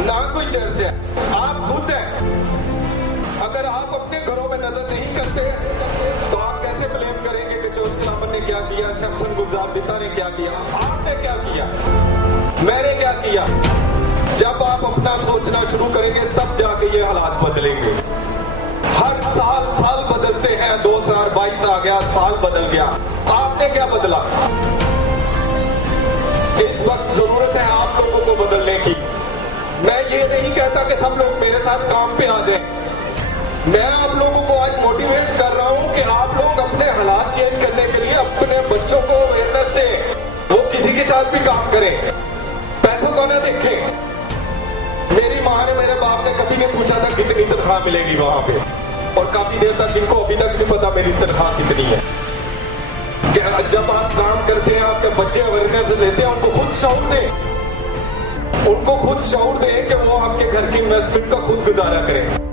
ना कोई चर्च है, आप खुद हैं। अगर आप अपने घरों में नजर नहीं करते तो आप कैसे ब्लेम करेंगे कि जोश सलामत ने क्या किया, सैमसन गुलजार बिता ने क्या किया? आपने क्या किया, मैंने क्या किया? जब आप अपना सोचना शुरू करेंगे तब जाके ये हालात बदलेंगे। हर साल साल बदलते हैं, 2022 आ गया, साल बदल गया, आपने क्या बदला? इस वक्त जरूरत है आप लोगों को बदलने की। मैं ये नहीं कहता कि सब लोग मेरे साथ काम पे आ जाएं। मैं आप लोगों को आज मोटिवेट कर रहा हूं कि आप लोग अपने हालात चेंज करने के लिए अपने बच्चों को अवेयरनेस दें, वो किसी के साथ भी काम करें, पैसों को ना देखें। मेरी माँ ने, मेरे बाप ने कभी नहीं पूछा था कितनी तनख्वाह मिलेगी वहां पे, और काफी देर तक इनको अभी तक नहीं पता मेरी तनख्वाह कितनी है। जब आप काम करते हैं, आपके बच्चे अवेयरनेस लेते हैं, उनको खुद शऊर दें, उनको खुद शऊर दें कि वो आपके घर की इन्वेस्टमेंट का खुद गुजारा करें।